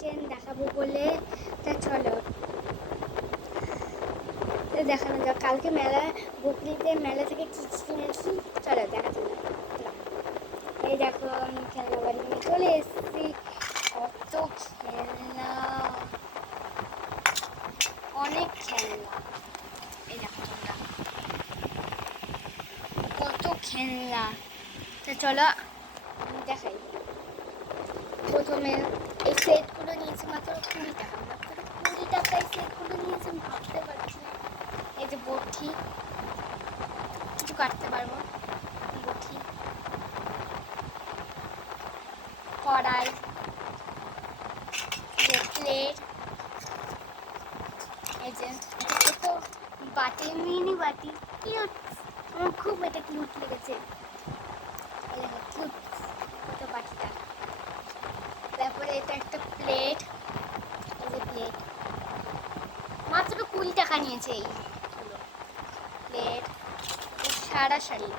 Chain দেখাবো বলে, তা চলো দেখানো যাক। কালকে মেলা বকরিতে মেলা থেকে কী কী কিনেছি চলো দেখাতে যাক। এই দেখো আমি খেলনা বাড়ি নিয়ে চলে এসেছি। কত খেলনা, অনেক খেলনা। এই দেখো তোমরা কত খেলনা। তো চলো আমি দেখাই। প্রথমে এই সেটগুলো নিয়েছি মাত্র 20 টাকা, মাত্র 20 টাকায় সেটগুলো নিয়েছি, আমি ভাবতে পারছি না। এই যে বটি, কিছু কাটতে পারবো, বটি, কড়াই, যে প্লেট, এই যে ছোট বাটি, মিনি বাটি, কিউট, আমার খুব এটা কিউট লেগেছে। এই দেখো কিউট ছোট বাটিটা। তারপরে এটা একটা প্লেট, এই যে প্লেট, মাত্র 20 টাকা নিয়েছে এই হলো প্লেট। সারা শাড়ি,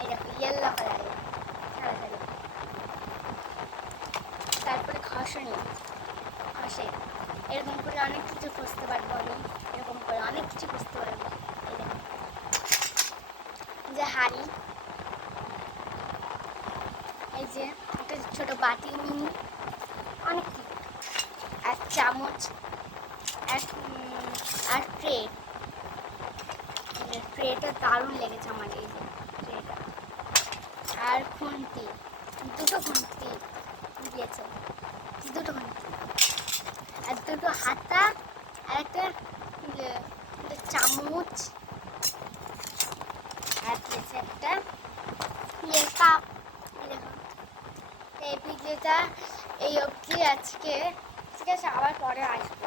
এই দেখো ইয়েলো কালারের সারা শাড়ি। তারপরে ঘষণি, ঘষে এরকম করে অনেক কিছু খুঁজতে পারবো আমি, এরকম করে অনেক কিছু খুঁজতে পারবো। এই দেখো যে হাঁড়ি, এই যে একটা ছোট বাটি মিনি, অনেক কিছু, আর চামচ, আর ট্রে। ট্রেটা দারুণ লেগেছে আমার, এই যে ট্রেটা। আর খুন্তি, দুটো খুন্তি দিয়েছে, দুটো খুন্তি, আর দুটো হাতা, আর একটা চামচ, আর দিয়েছে একটা কাপ। এই দেখো এই ভিডিওটা এই অবধি আজকে, ঠিক আছে আবার পরে আসবো।